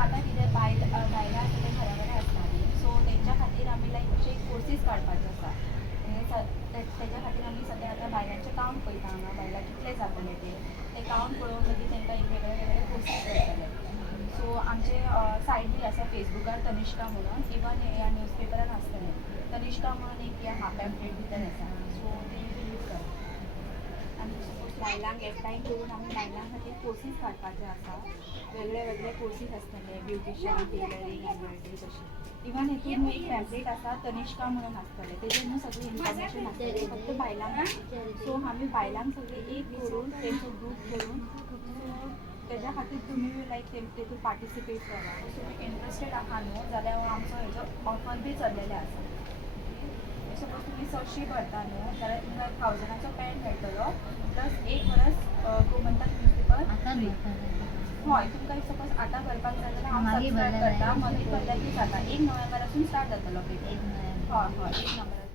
आता कितें बायलां सगळे घरा कडेन आसता न्ही, सो तेंच्या खातीर आमी लायक अशे कोर्सीस काडपाचे आसा. तेच्या खातीर आमी सद्या आतां बायलांचे कावंट पळयता हांगा, बायलां कितले जातले ते कावंट पळोवन मागीर तेंकां एक वेगळे वेगळे कोर्सीस करतले. सो आमचे सायट बी आसा फेसबुकार तनिष्का म्हणून, इवन ह्या न्यूजपेपरान आसतलें तनिष्का म्हणून एक हाफ पॅम्पलेट भितर आसा, सो ते रीड कर. आनी सपोज बायलांक एकठांय करून आमी बायलां खातीर कोर्सीस काडपाचे आसा. वेगळे वेगळे कोर्सीस आसतले, ब्युटिशियन, टेलरींग, एम्ब्रॉयडरी तशें. इवन हितून एक पॅम्पलेट आसा तनिष्का म्हणून आसतलें, तेजेर न्हू सगळी इन्फॉर्मेशन आसतली फक्त बायलांक. सो आमी बायलांक सगळी एक करून तेंचो ग्रूप करून, सो तेज्या खातीर तुमी लायक तेतून पार्टिसिपेट करा. तुमी इंट्रस्टेड आहा न्हू जाल्यार आमचो हेजो ऑफर बी चल्लेले आसा. सपोज तुमी 600 भरता न्हू जाल्यार तुमकां 1000ाचो पॅन मेळटलो प्लस 1 वर्स गोमंतक न्यूजपेपर. हय, तुमकां सपोज आतां भरपाक जाय जाल्यार हांव सबस्क्रायब करता, मागीर भरल्यार जाता. 1 नोव्हेंबरासून स्टार्ट जातलो पेपर. हय हय, 1 नोव्हेंबरासून.